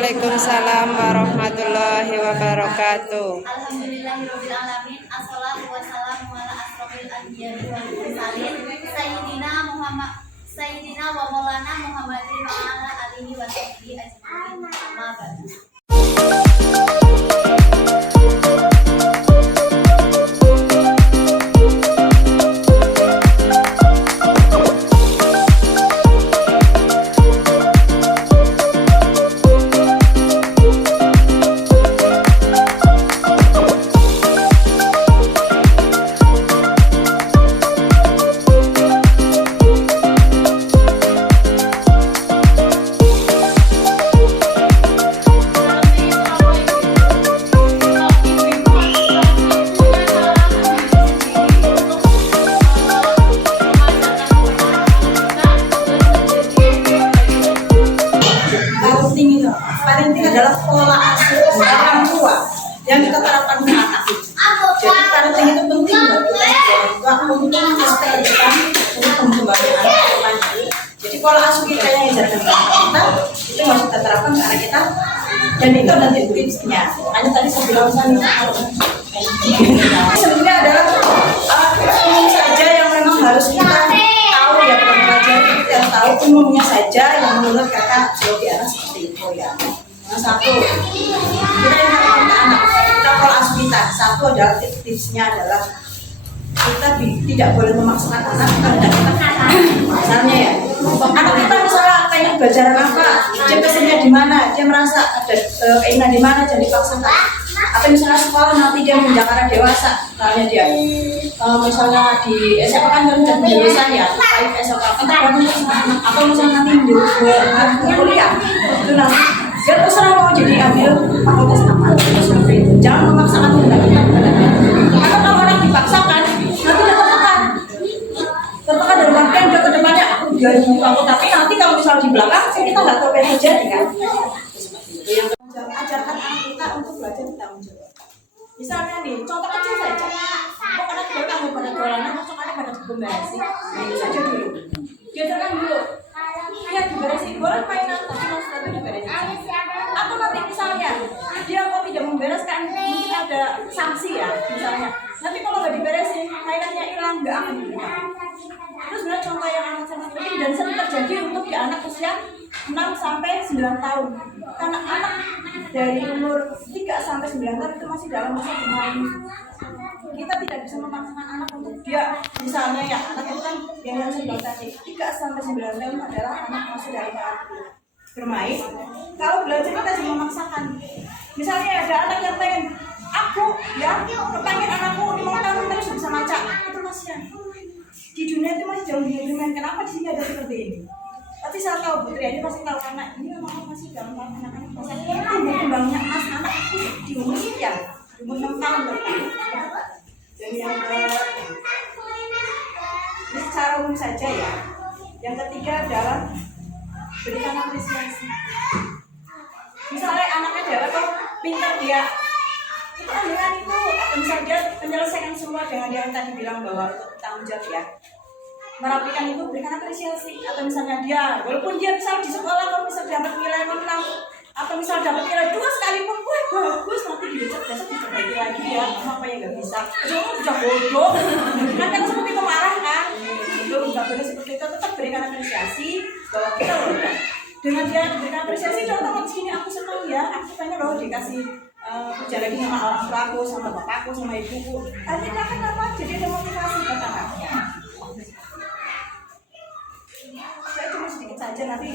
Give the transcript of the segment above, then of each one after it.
Waalaikumsalam warahmatullahi wabarakatuh. Alhamdulillahirabbil alamin. Assalatu wassalamu ala asrofil anbiya'i wal mursalin Sayyidina wa maulana Muhammadin wa ala alihi wa sahbihi ajma'in. Amma ba'du. Parenting adalah pola asuh orang tua yang kita terapkan ke anak. Jadi parenting itu penting buat kita untuk masa depan, untuk mengembangkan anak depan. Jadi pola asuh kita yang diajarkan ke kita itu harus kita terapkan ke anak kita. Dan itu nanti tipsnya. Hanya tadi saya bilang sebenarnya adalah umum saja yang memang harus kita tahu ya pelajaran kita yang tahu umumnya saja yang menurut kakak sebagai anak seperti itu ya. Yang satu kita yang harus ke anak kita pola asuh kita. Satu adalah tipsnya adalah kita tidak boleh memaksakan anak kehendak kita. Misalnya ya, anak kita misalnya pengen belajar apa, dia pesennya di mana, dia merasa ada keinginan di mana, jadi dipaksakan. Atau misalnya sekolah nanti dia menjaga dewasa, misalnya dia misalnya di SMA kan udah penjurusan ya, baik SMA atau misalnya nanti menjadi kuliah itu nanti dia terserah mau jadi ambil fakultas apa seperti itu. Jangan memaksakan kehendak kita. Karena kalau orang dipaksakan nanti dia tertekan dalam artian dia kedepannya aku biar aku, tapi nanti kalau misalnya di belakang kita nggak tahu apa yang terjadi kan. Yang ajarkan anak kita untuk belajar bertanggung jawab. Misalnya nih, contoh kecil saja. Kok anak kita kamu pada dolanan, masuk anak pada diberesin. Nah, itu saja dulu. Diajarkan dulu. Iya diberesin, boleh mainan, tapi harus itu diberesin. Atau nanti misalnya dia kok tidak membereskan, mungkin ada sanksi ya, misalnya. Nanti kalau nggak diberesin, mainannya hilang, nggak akan digunakan. Itu sebenarnya contoh yang sangat penting dan sering terjadi untuk di anak usia 6 sampai 9 tahun. Karena anak dari umur 3 sampai 9 tahun itu masih dalam masa bermain. Kita tidak bisa memaksakan anak untuk dia, misalnya ya, anak itu kan yang saya bilang tadi, 3 sampai 9 tahun adalah anak masih dalam tahap bermain. Kalau belajar kita harus memaksakan. Misalnya ada anak yang pengen, aku ya, kepengen anakku 5 tahun terus bisa maca, itu kasihan. Di dunia itu masih jauh lebih bermain. Kenapa di sini ada seperti ini? Tapi saya tahu Putri ini pasti tahu anak ini memang masih dalam anak-anak masa tumbuh kembangnya mas anak itu di umur sekian, di umur 6 tahun berarti. Dan yang ini secara umum saja ya. Yang ketiga adalah berikan apresiasi. Misalnya anaknya adalah kok pintar dia, itu dengan itu, atau misalnya dia menyelesaikan semua dengan yang tadi bilang bahwa tanggung jawab ya. Merapikan itu berikan apresiasi. Atau misalnya dia walaupun dia misal di sekolah kalau misal dapat nilai 6 atau misal dapat nilai 2 sekalipun, wah bagus, nanti besok diperbaiki lagi ya, apa yang nggak bisa jangan sudah bodoh kan seperti itu marah kan, itu nggak boleh seperti itu. Tetap berikan apresiasi bahwa kita loh dengan dia berikan apresiasi, contoh sini aku senang ya, aku pengen loh dikasih kerja lagi sama orang tua aku, sama bapakku, sama ibuku. Akhirnya kenapa jadi ada motivasi buat anaknya. Saya cuma sedikit saja, nanti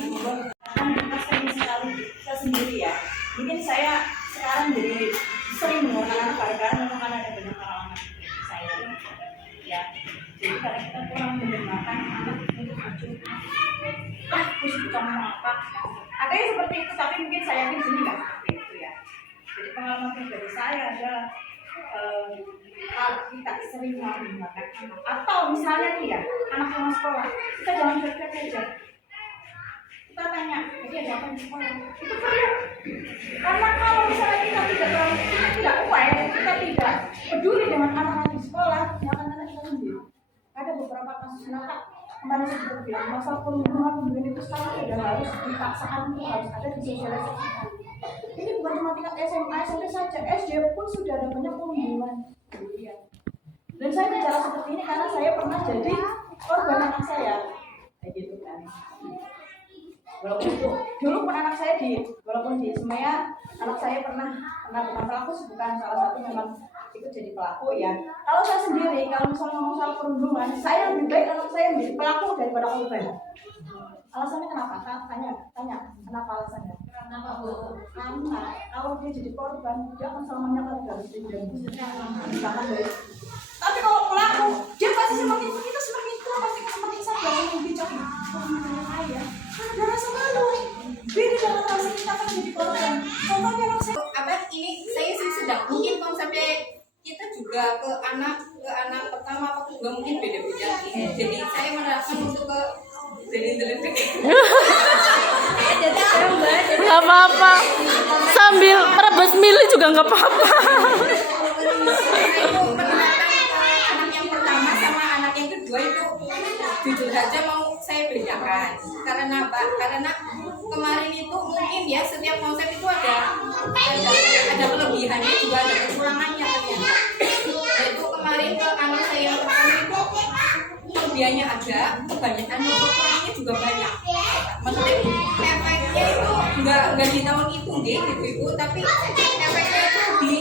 kita sering sekali saya sendiri ya. Mungkin saya sekarang jadi sering menggunakan anak gara-gara memang ada banyak pengalaman saya ya. Jadi karena kita kurang mendengarkan anak untuk muncul khusus kamu apa. Ada yang seperti itu, tapi mungkin saya yakin sini nggak seperti itu ya. Jadi pengalaman pribadi saya adalah kalau kita sering mendengarkan anak, atau misalnya nih ya anak yang sekolah, kita jangan cuek aja. Kita tanya, jadi ada apa di sekolah? Itu perlu. Karena kalau misalnya kita tidak aware, kita tidak peduli dengan anak-anak di sekolah, yang anak-anak kita sendiri. Ada beberapa kasus nakal kemarin saya juga bilang, masalah pembunuhan itu sekarang sudah harus dipaksakan, harus ada di sosialisasi. Ini bukan cuma tingkat SMA, SMP saja, SD pun sudah ada banyak perundungan. Dan saya bicara seperti ini karena saya pernah jadi korban anak saya, kayak gitu kan. Walaupun dulu pun anak saya walaupun di Semea, anak saya pernah bukan pelaku, bukan salah satu memang ikut jadi pelaku ya. Kalau saya sendiri, kalau misalnya ngomong soal perundungan, saya lebih baik anak saya menjadi pelaku daripada korban. Alasannya kenapa? Tanya, kenapa alasannya? Kenapa Bu? Karena kalau dia jadi korban, dia akan selamanya gagal misalkan guys. Tapi kalau pelaku, dia pasti semakin tua, pasti semakin sabar, semakin bijak. Ya, ada rasa malu. Beda dengan rasa kita kan jadi korban. Contohnya anak saya. Ini saya sih sedang mungkin konsepnya kita juga ke anak pertama apa kedua mungkin beda-beda. Jadi saya menerapkan untuk ke Gak apa-apa. Sambil merebus milih juga gak apa-apa. itu menerapkan ke anak yang pertama sama anak yang kedua itu jujur saja mau saya bedakan. Karena apa? Karena kemarin itu mungkin ya setiap konsep itu ada kelebihannya juga ada kekurangannya ternyata. Yaitu kemarin ke anak saya yang pertama itu kelebihannya ada, kebanyakan kekurangannya juga banyak. Maksudnya efeknya itu nggak di tahun itu gitu ibu, tapi efeknya itu di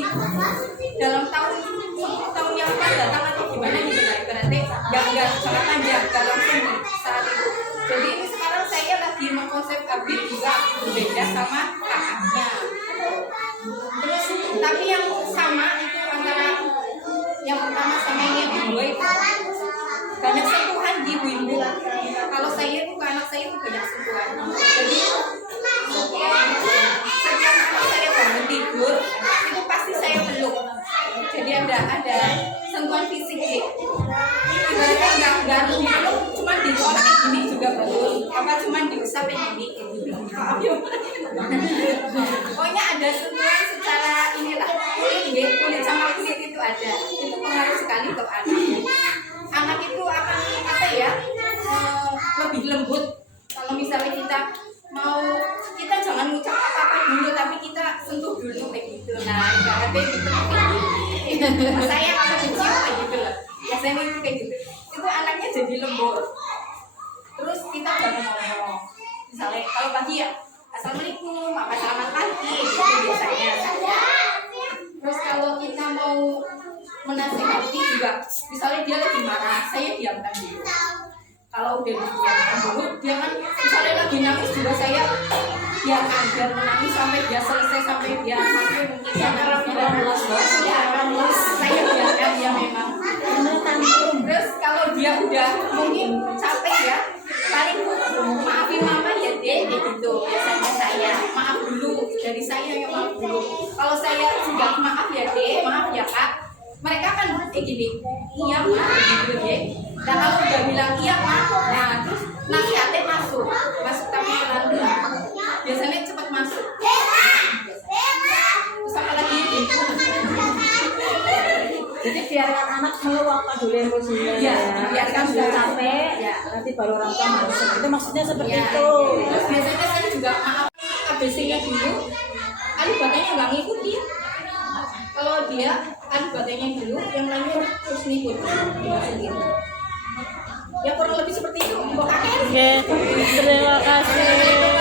dalam tahun yang akan datang atau gimana gitu lah. Berarti nggak sangat panjang dalam saat itu. Jadi ini sekarang saya lagi mengkonsep Abi juga berbeda sama kakaknya. Terus tapi yang sama itu antara yang pertama sama yang kedua itu banyak sentuhan di ibu. Kalau saya itu ke anak saya itu banyak sentuhan. Jadi setiap anak saya bangun tidur itu pasti saya peluk. Jadi ada sentuhan fisik gitu. Ibaratnya nggak harus dipeluk, cuma ditolak gini juga bagus. Apa cuma diusap gini gitu. Pokoknya ada sentuhan secara inilah kulit sama kulit itu ada. Itu pengaruh sekali untuk anak. Anak itu akan apa ya lebih lembut kalau misalnya kita jangan ngucap apa-apa dulu tapi kita sentuh dulu kayak gitu. Nah ibaratnya gitu saya kalau mencium kayak gitu loh biasanya itu kayak gitu itu anaknya jadi lembut. Terus kita jangan ngomong misalnya kalau pagi ya assalamualaikum apa selamat pagi gitu biasanya saya. Terus kalau kita mau menasihati juga misalnya dia lagi marah saya diamkan dulu. Kalau udah diamkan dulu dia kan misalnya lagi nangis juga saya biarkan biar menangis sampai dia selesai sampai mungkin saya biarkan dia memang. Terus kalau dia udah mungkin capek ya paling maafin mama ya deh gitu biasanya saya maaf dulu dari saya yang maaf dulu. Kalau saya sudah maaf ya deh maaf ya kak mereka kan gini iya mak gitu deh. Dan kalau udah bilang iya mak nah terus nasihatnya masuk tapi pelan biasanya cepat masuk. Terus apa lagi gitu. Jadi biarkan anak meluapkan dulu emosinya ya, biarkan sudah capek ya nanti baru orang tua masuk. Itu maksudnya seperti itu. Terus biasanya saya juga maaf ABC-nya dulu alibatnya nggak ngikutin. Kalau dia alibatnya dulu yang lainnya terus ngikut ya kurang lebih seperti itu. Oke, terima kasih.